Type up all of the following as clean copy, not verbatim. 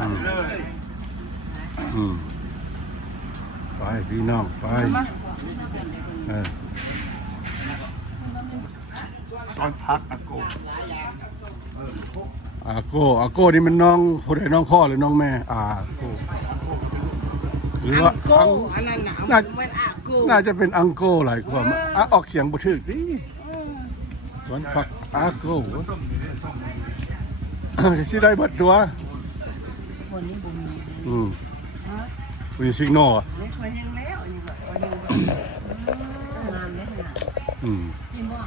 อืมอืมไปพี่น้องไปเออ ซอยพักอากงอาโก้นี่มันน้องผู้ใดน้องพ่อหรือน้องแม่อาโก้หรือว่า โก้ อัง อันนั้นน่ะ น่า มันอาโก้ น่าจะเป็นอังโก้หลายความออกเสียงบ่ถูกติสวนผักอาโก้สิได้เบิดตัว คนนี้บุญมี อืมมีซิกโนอ่ะ ไม่ค่อยยังแล้วนี่ก็ค่อยยังงามได้ขนาด อืม เห็นบ่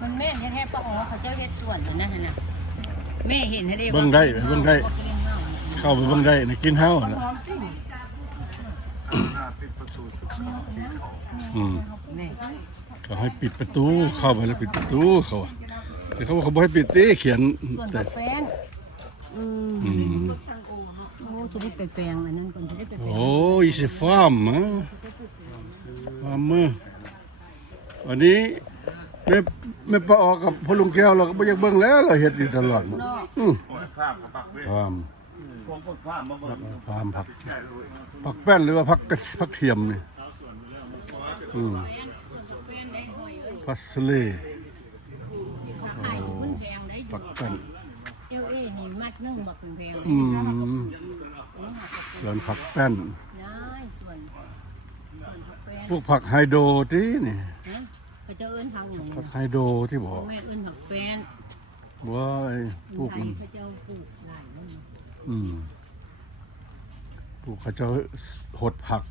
มันแม่นแท้ๆป้าอ๋อเขาเจ้าเฮ็ดสวนนั่นน่ะแม่เห็นให้ได้ เบิ่งได้เข้าไปเบิ่งได้ในกินเฮาน่ะ หอมจริง ปิดประตู อืม นี่ เขาให้ปิดประตูเข้าไปแล้วปิดประตูเขาอะแต่เขาบอกเขาบ่ให้ปิดติเขียน ส่วน แต่ ผักแป้น อืม อืม โอ้สิได้ไปแปลงอันนั้นก่อนสิได้ไปแปลง โอ้ยสิฟาร์มอ่ะฟาร์มเมอร์วันนี้ไม่ปะออกกับพ่อลุงแก้วเราก็ไม่อยากเบิ่งแล้วเราเฮ็ดอยู่ตลอดอืม ฟ้าปักเว้ย ฟาร์ม ผมก็ฟ้ามาเบิ่ง ฟาร์มผักแป้นหรือว่าผักเทียมนี่อืมพัสลี ขายอยู่มันแพงได้ ผักแป้น เอลเอนี่มัดนึงบักแพง อืมสวนผักแป้น ได้ส่วนผักแป้น พวกผักไฮโดรที่นี่ นะเขาจะเอิ้นทางหยัง ผักไฮโดรที่บอก แม่เอิ้นผักแป้น ว่าไอ้พวก ไท มัน ยเขาเจ้าปลูกหลายมัน อืมพวกเขาจะหดผัก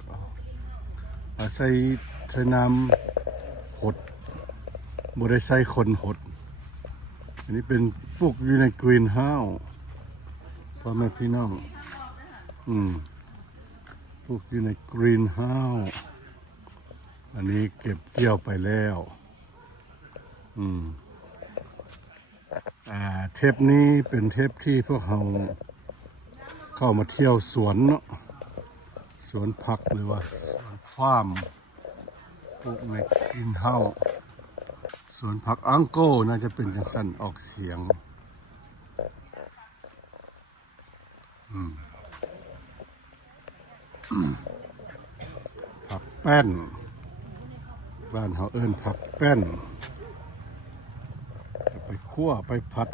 เอาใส่น้ำหดบ่ได้ใส่คนหด อันนี้เป็นปลูกอยู่ในกรีนเฮาส์พ่อแม่พี่น้อง อืมปลูกอยู่ในกรีนเฮาส์อันนี้เก็บเกี่ยวไปแล้ว อืมเทปนี้เป็นเทปที่พวกเราเข้ามาเที่ยวสวนเนาะสวนผักหรือว่าฟาร์มปลูกในกรีนเฮาส์สวนผักอังโก้น่าจะเป็นจังสั้นออกเสียงผักแป้นบ้านเขาเอิ้นผักแป้นไปคั่วไปผัด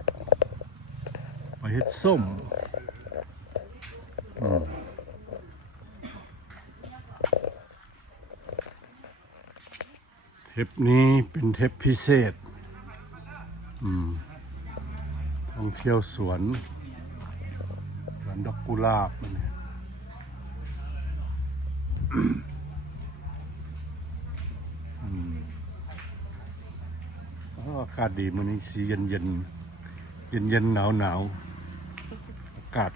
ไปเฮ็ดส้มเทปนี้เป็นเทปพิเศษท่องเที่ยวสวนดอกกุหลาบมันเนี่ยอากาศดีมันนี้สีเย็นเย็นหนาวอากาศ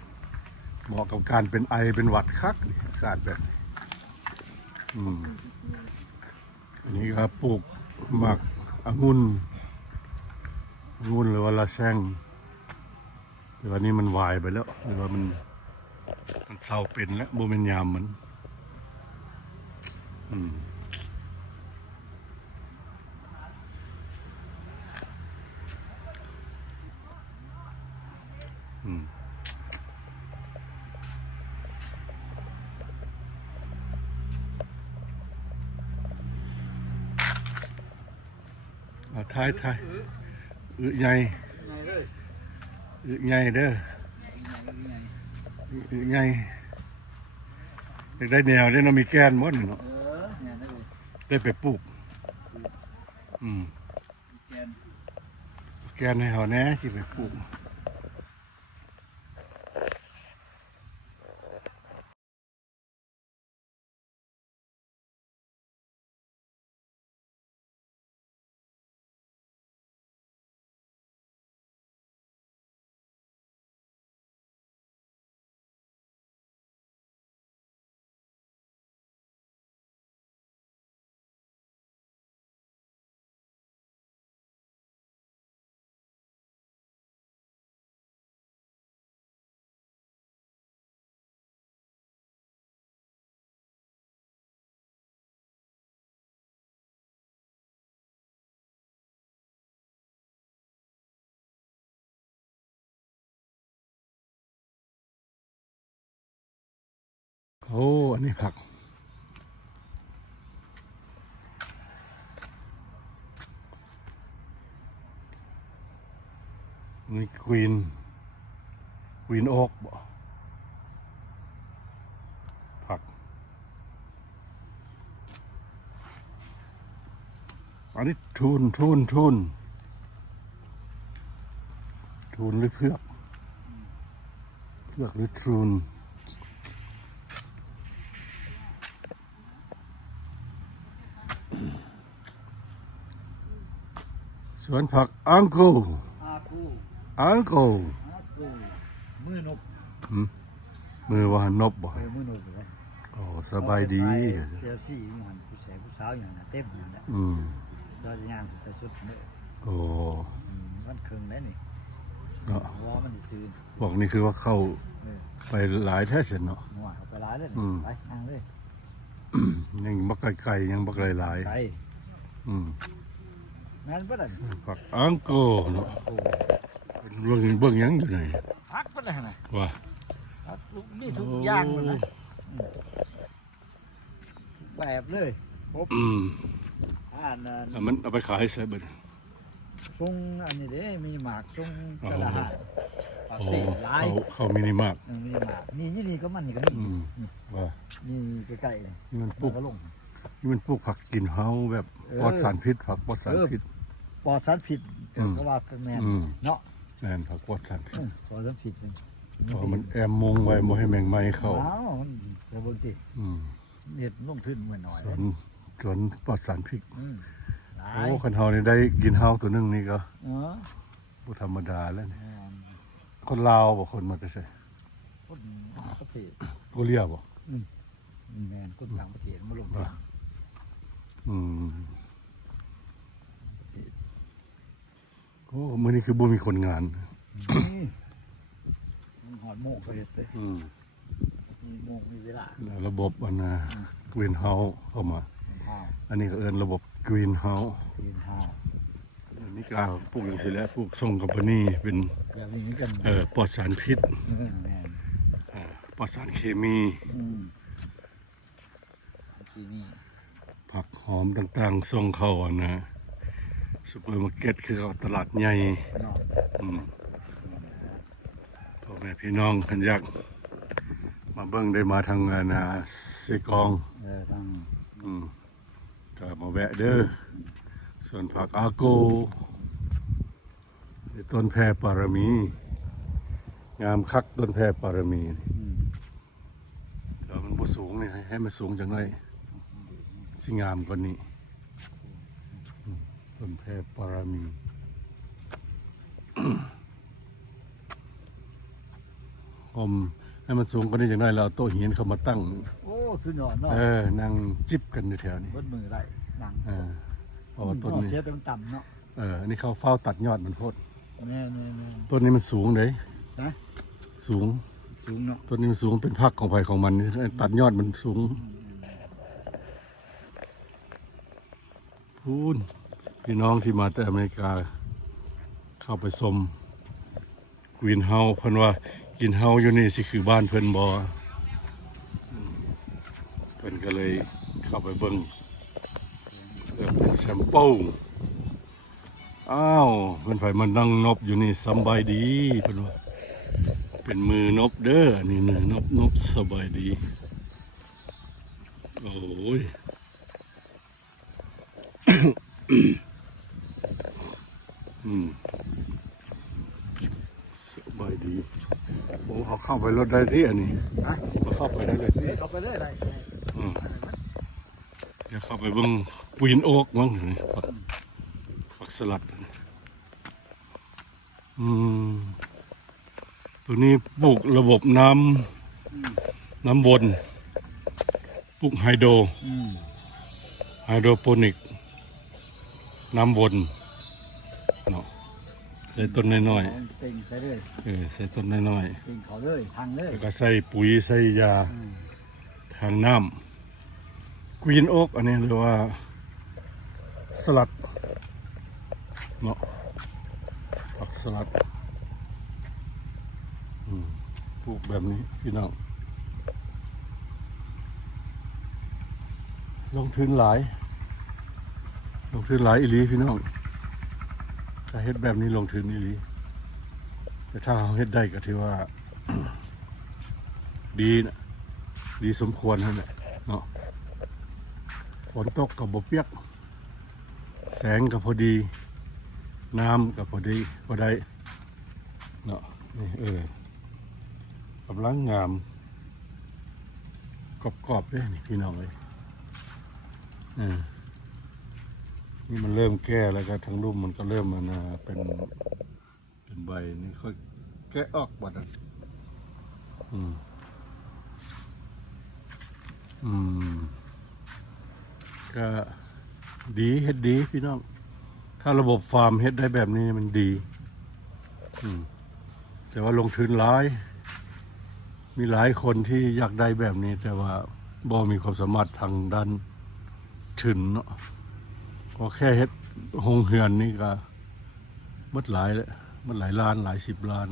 เหมาะกับการเป็นไอเป็นหวัดคักนี่อากาศแบบนี้อันนี้ก็ปลูกหมักองุ่นหรือว่าละแซงหรือว่านี่มันวายไปแล้วหรือว่ามันเศร้าเป็นแล้วโมเมนยามมันท้ายอึใหญ่อึใหญ่เด้ออึใหญ่อยากได้แนวได้เนาะมีแกนหมดเนาะได้ไปปลูกแกนให้เขาแน่ที่ไปปลูก โอ้อันนี้ผักนี่ควีนโอ๊กบ่ผักอันนี้ทูนหรือเพือกหรือทูนสวนผักอังโก อากู มือนก มือว่านบบ่ มือนกเลย โอ้สบายดี เซลฟี่อยู่หันผู้ชายผู้สาวอย่างนั้นเต็มอย่างนั้น อืม เราจะงานแต่สุดเนี่ย โอ้ มันครึ่งแล้วนี่ เนาะ วอมันซื้อ บอกนี่คือว่าเข้า เนี่ย ไปหลายแท้เสร็จเนาะ หัวเอาไปร้ายเลย อืม ไปทางเลย ยังบักไก่ยังบักหลาย ไป ๆอืม งานปะล่ะ ผักอังโกเนาะ โอ้ เบิ่งหยังอยู่ไหน พักปะล่ะนะ ว่า พักทุกนี่ทุกอย่างเลยนะแบบเลย อืม อ่าน แล้วมันเอาไปขายใส่เบิด ทรงอันนี้เด้มีหมากทรงกระดาษปาก โอ้ สีลาย เขามินิมาร์ท มีหมากนี่ก็มันนี่ก็นี่ อืมว่า นี่ใกล้ๆนี่ นี่มันป มั ลู น ก ก็ลง นี่มันปลูกผักกินเฮาแบบปลอดสารพิษผักปลอดสารพิษ ปอดสารผิดก็ว่าเป็นแมน อืม เนาะ แม่นผักปลอดสารพิษ ปอดสารผิด เพราะมันแอมมงไว้บ่ให้แมงไม้เข้า อ้าวเดี๋ยวเบิ่งสิ อืม เห็ดลงทุนเหมือนหน่อย สวนปลอดสารพิษ หลา โอ้ ย คันเฮานี่ได้กินเฮาตัวหนึงนี่ก็ เออ บ่ธรรมดาแล้วนี่ แม่น คนลาวบ่คนมาแต่ไส คนประเทศ โกเลียบ่ แมนคนต่างประเทศมาลงทุน อืมโอ้มื้อนี้คือบ่มีคนงาน นี่มันหอดโมงก็เห็ดเลย อืม มีโมงมีเวลา แล้วระบบอันน่ะกรีนเฮาส์เข้ามา ข้าว อันนี้ก็เอิ้นระบบกรีนเฮาส์ กินข้าว อันนี้ก็ปลูกจังซี่แหละปลูกส่งกัมพานีเป็น แบบนี้กัน ปลอดสารพิษ แมน ปลอดสารเคมี ที่นี่ ผักหอมต่างๆส่งเข้าอันนะซุปเปอร์มาร์เก็ตคือเขาตลาดใหญ่ นอก อืมพ่อแม่พี่น้องคันอยากมาเบิ่งได้มาทางอันนะเซกอง ตั้ง อืมก็มาแวะเด้อส่วนผักอาโกต้นแพรปารมี งามคักต้นแพรปารมีนี่ก็มันบ่สูงนี่ให้มันสูงจังหน่อยสิงามกว่านี้ต้นแพรปารมีให้มันสูงกว่านี้จังหน่อยแล้วเอาโต๊ะหินเข้ามาตั้ง โอ้สุดยอดเนาะ นั่งจิบกันในแถวนี้ บนมือไรนั่ง เพราะว่าต้นนี้ เสียแต่มันต่ำเนาะ อันนี้เขาเฝ้าตัดยอดมันโพด แม่ ต้นนี้มันสูงเลย นะ สูง สูงเนาะ ต้นนี้มันสูงเป็นพักของไผ่ของมันนี่ตัดยอดมันสูงพูนพี่น้องที่มาแต่อเมริกา เข้าไปชมกรีนเฮาส์เพิ่นว่ากินเฮาส์อยู่นี่สิคือบ้านเพิ่นบ่เพิ่นก็เลยเข้าไปเบิ่งเพื่อเป็นแชมเปิลอ้าวเพิ่นไผมานั่งนบอยู่นี่สำบายดีเพิ่นว่าเป็นมือนบเด้อนี่มือนบสบายดีโอ้ย สบายดีโอ้เขาเข้าไปรถได้ที่อันนี้เขาเข้าไปได้เลยที่ เข้าไปเลยไร เดี๋ยวเข้าไปเบิ่งควีนโอ๊กมั้งผักสลัดตัวนี้ปลูกระบบน้ำวนปลูกไฮโดรโปนิกน้ำวนเนาะใส่ต้นน้อย เป่งใส่เลย ๆใส่ต้นน้อย เป่งเขาเลยทางเลย ๆแล้วก็ใส่ปุ๋ยใส่ยาทางน้ำกรีนโอ๊กอันนี้เรียกว่าสลัดเนาะผักสลัดปลูกแบบนี้พี่น้อง ลงทุนหลายอีหลีพี่น้องถ้าเฮ็ดแบบนี้ลงทุนอีหลีแต่ถ้าเราเฮ็ดได้ก็ถือว่า ดีนะดีสมควรนั่นแหละเนาะฝนตกกับบ่เปียกแสงกับพอดีน้ำกับพอดีพอได้เนาะนี่กำลังงามกรอบๆด้วยนี่พี่น้องเลยนี่มันเริ่มแก่แล้วก็ทั้งรุ่มมันก็เริ่มมันเป็นใบนี่ค่อยแกะออกบัดนั้นก็ดีเฮ็ดดีพี่น้องถ้าระบบฟาร์มเฮ็ดได้แบบนี้มันดีแต่ว่าลงทุนหลายมีหลายคนที่อยากได้แบบนี้แต่ว่าบ่มีความสามารถทางด้านทุนเนาะก็แค่เฮ็ดโรงเรือนนี่ก็หมดหลายแล้วมันหลายล้านหลาย10 ล้าน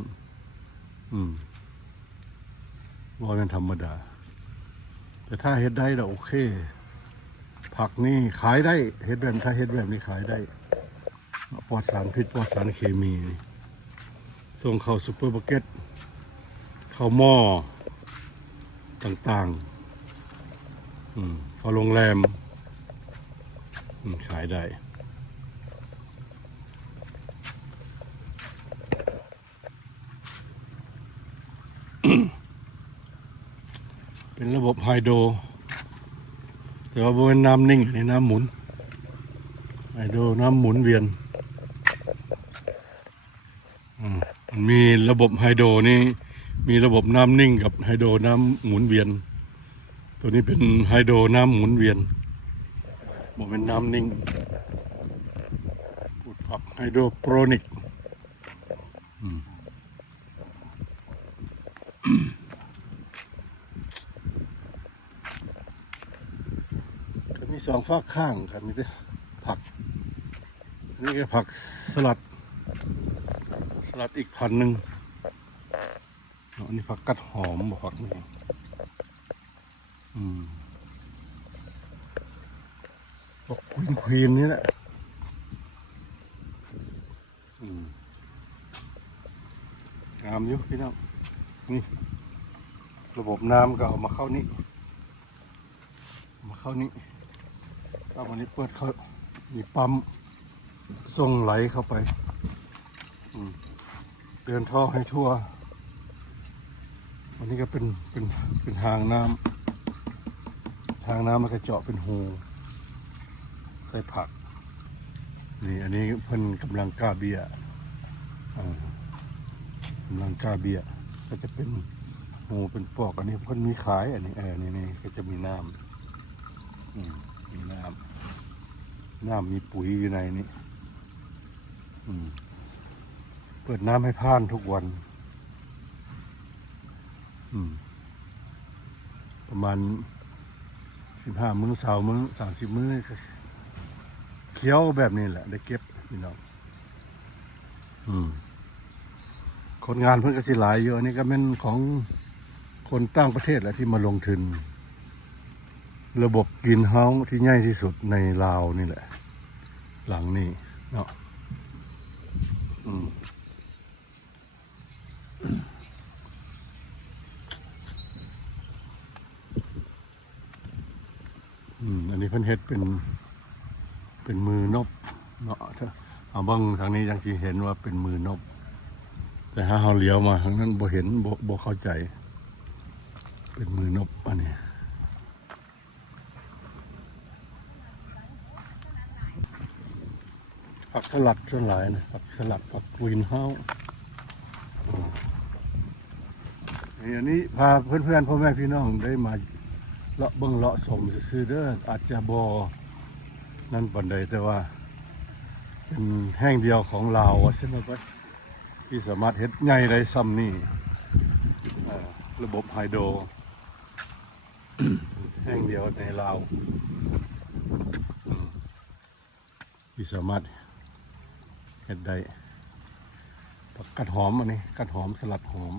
บ่เป็นธรรมดาแต่ถ้าเฮ็ดได้แล้วโอเคผักนี่ขายได้เฮ็ดแบบถ้าเฮ็ดแบบนี้ขายได้ปลอดสารพิษปลอดสารเคมีส่งเข้าซุปเปอร์มาร์เก็ตเข้าหม้อต่างๆเข้าโรงแรมขายได้ เป็นระบบไฮโดรแต่ว่าเป็นน้ำนิ่งในน้ำหมุนไฮโดรน้ำหมุนเวียนมันมีระบบไฮโดรนี่มีระบบน้ำนิ่งกับไฮโดรน้ำหมุนเวียนตัวนี้เป็นไฮโดรน้ำหมุนเวียนบอกเป็นน้ำนิ่งปลูกผักไฮโดรโปรนิกก็มี2 ฝากข้างครับมีแต่ผักนี่ก็ผักสลัดอีกพันหนึ่งอันนี้ผักกัดหอมบอกผักนี่ผักควีนนี่แหละงามอยู่พี่น้องนี่ระบบน้ำก็เอามาเข้านี่ก็วันนี้เปิดเขามีปั๊มส่งไหลเข้าไปเดินท่อให้ทั่ววันนี้ก็เป็นทางน้ำแล้วก็เจาะเป็นหูใส่ผักนี่อันนี้เพิ่นกำลังกล้าเบี้ยก็จะเป็นหูเป็นปอกอันนี้เพิ่นมีขายอันนี้นี่ก็จะมีน้ำมีน้ำมีปุ๋ยอยู่ในนี้เปิดน้ำให้ผ่านทุกวันประมาณ15 มื้อ20 มื้อ30 มื้อเคี้ยวแบบนี้แหละได้เก็บพี่น้องคนงานเพิ่นก็สิหลายอยู่อันนี้ก็เป็นของคนต่างประเทศแหละที่มาลงทุนระบบกรีนเฮาส์ที่ใหญ่ที่สุดในลาวนี่แหละหลังนี้เนาะอันนี้เพิ่นเฮ็ดเป็นมือนบเนาะเอาบ้างทางนี้ยังสิเห็นว่าเป็นมือนบแต่ถ้าเราเลี้ยวมาทางนั้นบ่เห็นบ่เข้าใจเป็นมือนบอันนี้ผักสลัดส่วนหลายนะผักสลัดผักกรีนเฮาส์อันนี้พาเพื่อนๆพ่อแม่พี่น้องได้มาเลาะเบิ่งเลาะสมซื้อเด้ออาจจะบ่นั่นปานใดแต่ว่าเป็นแห่งเดียวของลาวใช่ไหมครับที่สามารถเฮ็ดใหญ่ได้ซ้ำนี่ระบบไฮโดรแห่งเดียวในลาวที่สามารถเฮ็ดได้ผักกัดหอมอันนี้กัดหอมสลัดหอม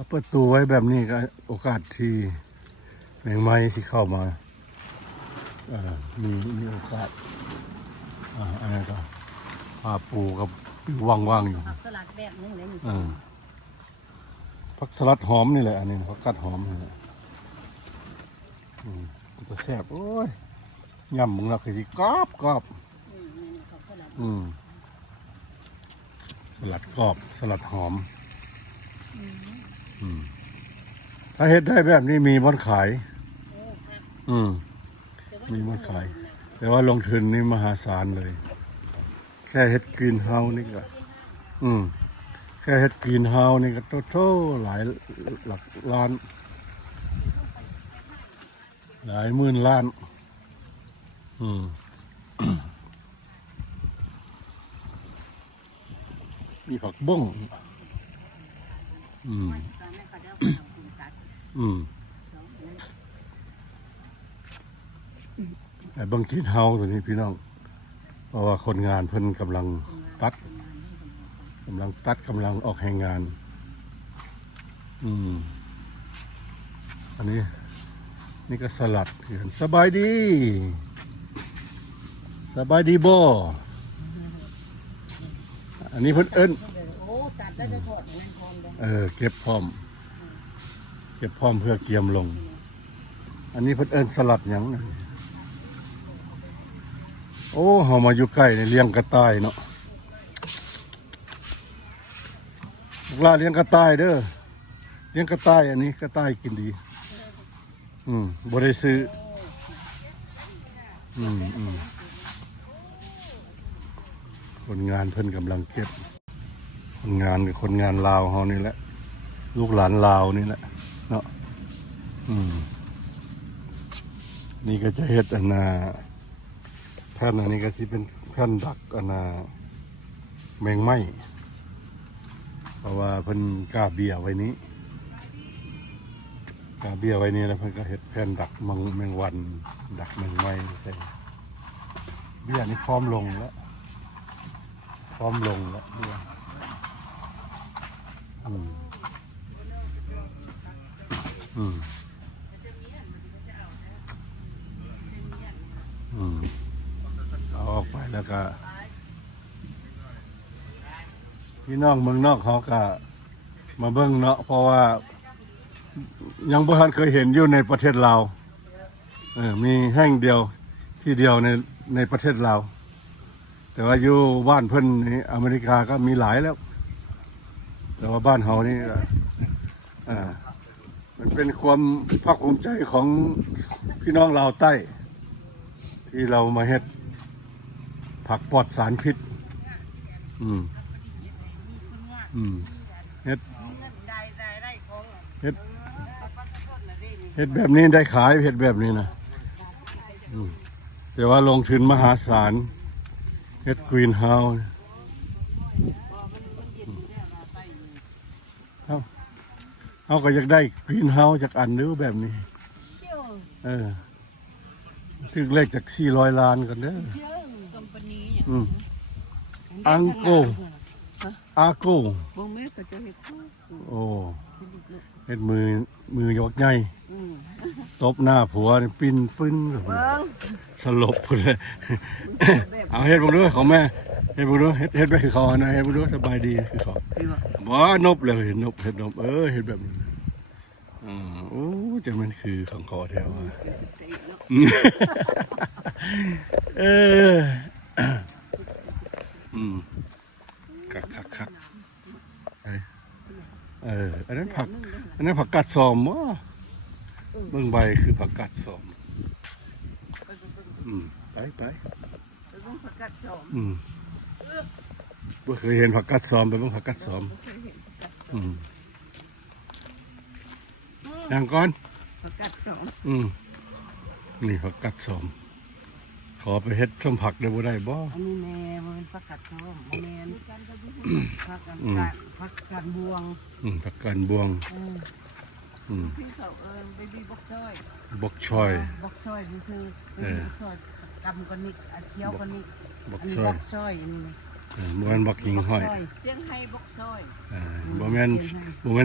ถ้าเปิดตู้ไว้แบบนี้ก็โอกาสที่แมงไม้สิเข้ามามีโอกาสอันนั้นก็ปลาปูกับปิวว่างๆอยู่ ผักสลัดแบบนึงเลยนี่ ผักสลัดหอมนี่แหละอันนี้ผักกัดหอมนี่แหละมันจะแซ่บโอ้ยยำมึงละคือสิกรอบผักสลัด สลัดกรอบสลัดหอมถ้าเฮ็ดได้แบบนี้มีบ่อนขาย มีบ่อนขาย แต่ว่าลงทุนนี่มหาศาลเลย แค่เฮ็ดกรีนเฮาส์นี่ก็แค่เฮ็ดกรีนเฮาส์นี่ก็โตหลายหลักล้าน หลายหมื่นล้านมีผักบุ้งแต่บางทีเฮาตัวนี้พี่น้องเพราะว่าคนงานเพิ่นกำลังตัดกำลังออกแห่งงานอันนี้นี่ก็สลัดสบายดีบ่อันนี้เพิ่นเอิ้น โอ้ตัดแล้วจะถอดนั่นพร้อมเลย เก็บพร้อมเพื่อเกียมลง อันนี้เพิ่นเอิ้นสลัดหยังนะโอ้เฮามาอยู่ใกล้ในเลี้ยงกระต่ายเนาะลูกหลานเลี้ยงกระต่ายเด้อเลี้ยงกระต่ายอันนี้กระต่ายกินดีบ่ได้ซื้อคนงานเพิ่นกำลังเก็บคนงานลาวเฮานี่แหละลูกหลานลาวนี่แหละเนาะนี่ก็จะเฮ็ดอันน่ะแผ่นอันนี้ก็สิเป็นแผ่นดักอันน่ะแมงไม้เพราะว่าเพิ่นกล้าเบี้ยไว้นี้แล้วเพิ่นก็เฮ็ดแผ่นดักแมงวันดักแมงไม้ใช่เบี้ยนี่พร้อมลงแล้วเบี้ยเอาออกไปแล้วก็พี่น้องเมืองนอกเขาก็มาเบิ่งเนาะเพราะว่ายังบ่ทันเคยเห็นอยู่ในประเทศลาวมีแห่งเดียวที่เดียวในประเทศลาวแต่ว่าอยู่บ้านเพิ่นนี่อเมริกาก็มีหลายแล้วแต่ว่าบ้านเฮานี่มันเป็นความภาคภูมิใจของพี่น้องลาวใต้ที่เรามาเฮ็ดผักปลอดสารพิษเฮ็ดแบบนี้ได้ขายเฮ็ดแบบนี้นะแต่ว่าลงทุนมหาศาลเฮ็ดกรีนเฮาส์เขาก็อยากได้กรีนเฮาส์จากอันนึงแบบนี้ถึงเลขจาก400 ล้านกันเด้ออังโกอาโกโอ้เฮ็ดมือยกใหญ่ตบหน้าผัวนี่ปิ้นปึ้นสลบเลยเอาเฮ็ดบ่ดูของแม่เฮ็ดบ่ดูเฮ็ดแบบคือเขานะเฮ็ดบ่ดูสบายดีคือเขาบ่นบเลยเฮ็ดนบเฮ็ดแบบนี้โอ้จะมันคือของเขาแท้ว่าคักอันนั้นผักกัดซอมวะเบื้องใบคือผักกัดซอมไปบ่เคยเห็นผักกัดซอมไปเบื้องผักกัดซอมอย่างก่อนผักกัดซอมนี่ผักกัดซอมขอไปเฮ็ดส้มผักได้บ่ได้บ่อันนี้แม่มันผักกัดซอมแม่ผักกันบวงผักกันบวงพี่เขาเบบี้บกชอยซื้อเบบี้บกชอยกำกันนิดเชียวกันนิดบกชอย บ่แม่นบักหิงห้อย เสียงไห้บกซอย บ่แม่น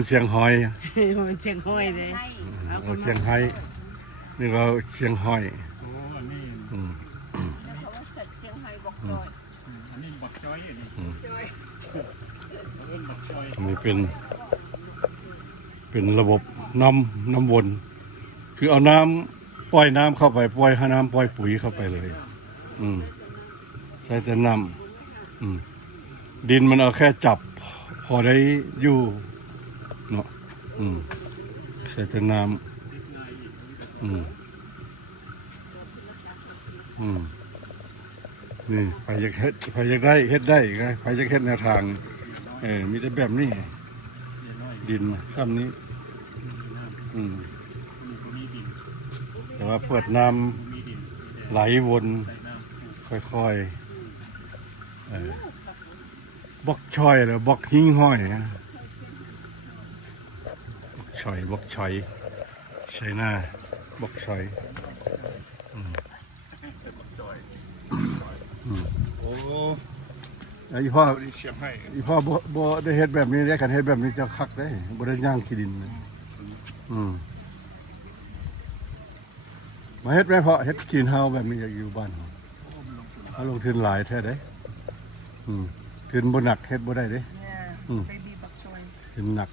เสียงหอย มันเสียงห้อยเลย เราเสียงไฮ้นี่เราเสียงห้อย โอ้อันนี้ อืม เขาว่าเสียงไห้บกซอย อันนี้บักจ้อยอันนี้เอิ้นบักจ้อย อันนี้เป็นระบบน้ำวน คือเอาน้ำปล่อยน้ำเข้าไปปล่อยให้น้ำปล่อยปุ๋ยเข้าไปเลย อืมใส่แต่น้ำดินมันเอาแค่จับ พอได้อยู่เนาะใส่แต่น้ำนี่ใครอยากเฮ็ดใครอยากได้เฮ็ดได้ใครอยากเฮ็ดแนวทางมีแต่แบบนี้ดินข้ามนี้แต่ว่าเปิดน้ำไหลวนค่อยๆบกชอยหรือบกหิ้งห้อยนะบกชอยใช่หน้าบกชอย โอ้ อีพ่อ นี่เชียงให้ บ่ได้เฮ็ดแบบนี้ได้กันเฮ็ดแบบนี้จะคักได้บ่ได้ย่างขี้ดินนะมาเฮ็ดแม่เพาะเฮ็ดกินเฮาแบบนี้อยากอยู่บ้านเฮาลงทุนหลายแท้เด้ทุนบ่หนักเฮ็ดบ่ได้เด้ ไปบีบักซอย ทุนหนัก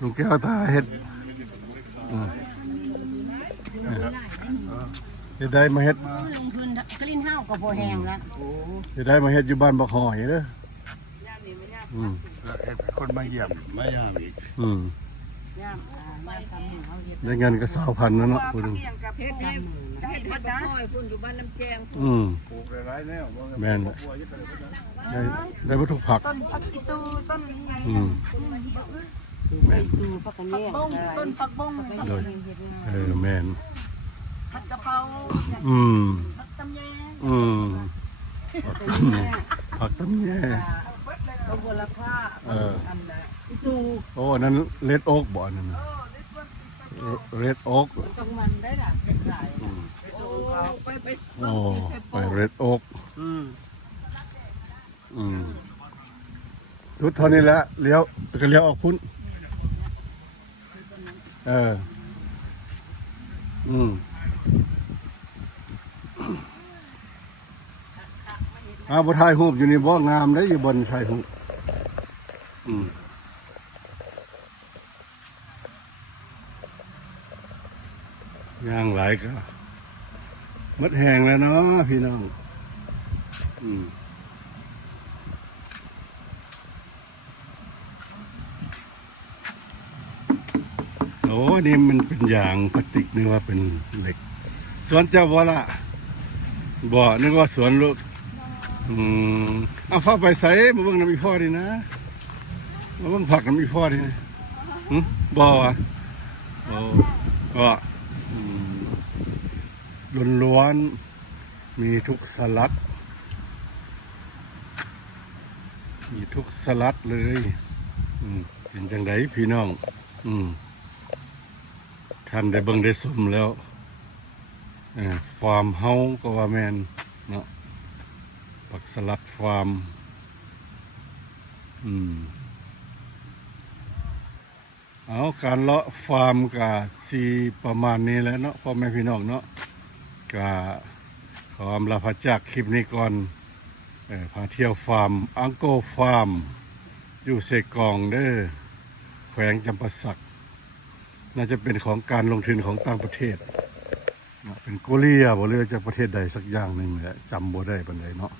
ลุงแก้วตาเฮ็ดเฮ็ดได้มาเฮ็ด ลงทุนกลิ้นห้าวก็พอแห้งแล้ว เฮ็ดได้มาเฮ็ดอยู่บ้านบักหอยเด้อ แล้วเฮ็ดให้คนมาเยี่ยมมาย่ามอีก ย่ามซ้ำหนึ่งเขาเฮ็ด ได้เงินก็2,000แล้วเนาะ ว่า พูด เขา ถึง เลี้ยงกับเพชรได้เฮ็ดนะคุณอยู่บ้านน้ำแกง ปลูกหลายๆแนวบ่ แม่น บัวยึดไปเลยบ่ได้ ได้บ่ทุกผัก ต้นผักอีตูต้น แม่น ตูพักกันเนี่ย บงต้นผักบง แม่น ผักกะเพรา ผักตำแย ผักตำแย เอาบัวละผ้าอันน่ะอีตู โอ้อันนั้นเลดโอ๊กบ่อันนั้นเรดโอ๊ก ต้องมันได้ล่ะเป็นไรไป โอ้ไปเรดโอ๊กสุดเท่านี้แหละเลี้ยวก็เลี้ยวออกคุณบ่ถ่ายรูปอยู่นี่บ่งามได้อยู่บนถ่ายรูปย่างหลายก็มดแห้งแล้วเนาะพี่น้องโอ้นี่มันเป็นอย่างพลาสติกนึกว่าเป็นเหล็กสวนเจ้าบ่ละบ่นึกว่าสวนลูกเอาฟ้าไปใส่มาเบิ่งน้ำอีพ่อดีนะมาเบิ่งผักน้ำอีพ่อดีนะบ่วะโอ้ก็ล้วนๆมีทุกสลัดเลยเป็นจังไดพี่น้องท่านได้เบิ่งได้ชมแล้วฟาร์มเฮาก็ว่าแม่นเนาะผักสลัดฟาร์มเอาการเลาะฟาร์มก็สิประมาณนี้แหล้วเนาะพ่อแม่พี่น้องเนาะก็ขออำลาพระจากคลิปนี้ก่อนพาเที่ยวฟาร์มอังโกฟาร์มอยู่เซกองเด้อแขวงจำปาสักน่าจะเป็นของการลงทุนของต่างประเทศเป็นโกเลียบ่หรือจากประเทศใดสักอย่างหนึ่งแหละจำบ่ได้ปานใดเนาะ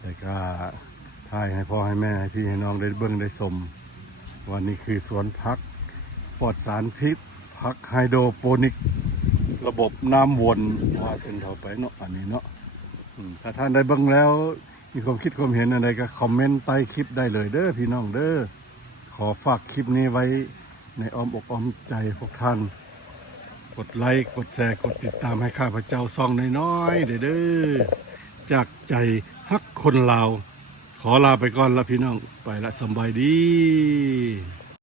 แต่ก็ถ่ายให้พ่อให้แม่ให้พี่ให้น้องได้เบิ่งได้ชมวันนี้คือสวนผักปลอดสารพิษผักไฮโดรโปนิกระบบน้ำวนว่าเส้นเท่าไปเนาะอันนี้เนาะถ้าท่านได้เบิ่งแล้วมีความคิดความเห็นอะไรก็คอมเมนต์ใต้คลิปได้เลยเด้อพี่น้องเด้อขอฝากคลิปนี้ไว้ในอ้อมอกอ้อมใจพวกท่านกดไลค์กดแชร์กดติดตามให้ข้าพเจ้าซ่องน้อยๆเด้อจากใจฮักคนลาวขอลาไปก่อนละพี่น้องไปละสบายดี